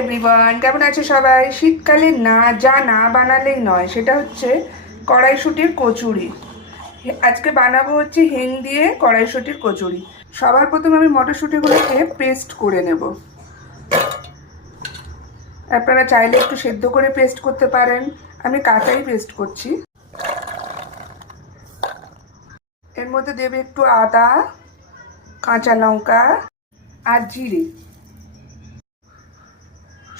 Everyone কেমন আছে সবাই? শীতকালে না যা না বানালেই নয়, সেটা হচ্ছে কড়াইশুটির কচুরি। আজকে বানাবো হচ্ছে হিং দিয়ে কড়াইশুটির কচুরি। সবার প্রথমে আমি মটরশুঁটিগুলোকে পেস্ট করে নেব। আপনারা চাইলে একটু সেদ্ধ করে পেস্ট করতে পারেন। আমি কাঁচাই পেস্ট করছি। এর মধ্যে দেবে একটু আদা, কাঁচা লঙ্কা আর জিরে।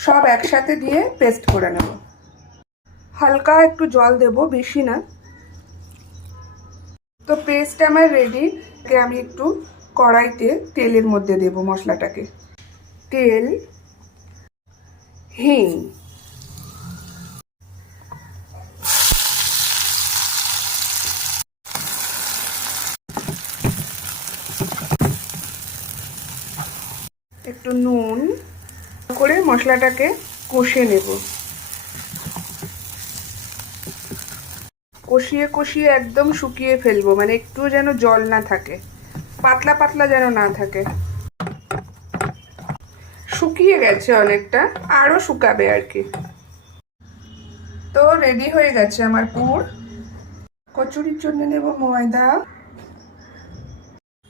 সব একসাথে দিয়ে পেস্ট করে নেব। হালকা একটু জল দেব, বেশি না। তো পেস্ট আমার রেডি আমি একটু কড়াইতে তেলের মধ্যে দেব মশলাটাকে। তেল, হিং। একটু নুন। করে মশলাটাকে কষে নেব। কষিয়ে কষিয়ে একদম শুকিয়ে ফেলব মানে একটু যেন জল না থাকে, পাতলা পাতলা যেন না থাকে। শুকিয়ে গেছে অনেকটা আরও শুকাবে আর কি। তো রেডি হয়ে গেছে আমার পুর। কচুরির জন্য নেব ময়দা।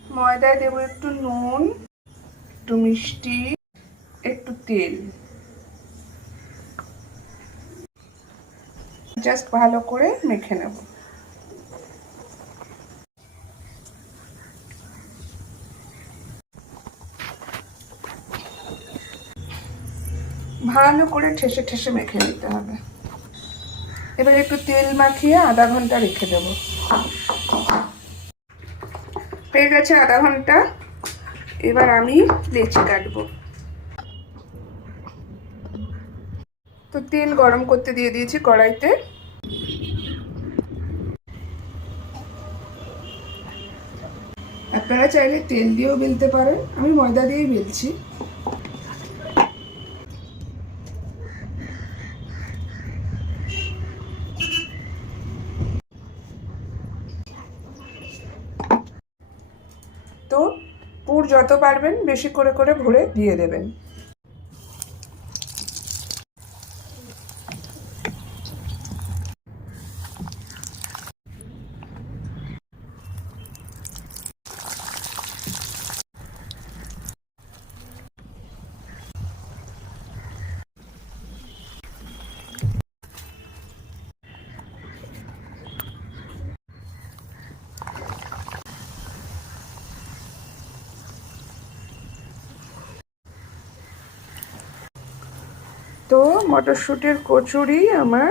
ময়দায় দেবো একটু নুন, একটু মিষ্টি। একটু তেল। জাস্ট ভালো করে মেখে নেব। ভালো করে ঠেসে ঠেসে মেখে নিতে হবে। এবার একটু তেল মাখিয়ে আধা ঘণ্টা রেখে দেব। হয়ে গেছে আধা ঘণ্টা। এবার আমি লেচি কাটবো। তো তেল গরম করতে দিয়ে দিয়েছি কড়াইতে। আপনারা চাইলে তেল দিয়েও বেলতে পারেন, আমি ময়দা দিয়েই বেলছি। তো পুর যত পারবেন, বেশি করে করে ভরে দিয়ে দেবেন। তো মটরশুঁটির কচুরি আমার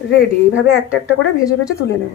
রেডি এইভাবে একটা একটা করে ভেজে ভেজে তুলে নেব।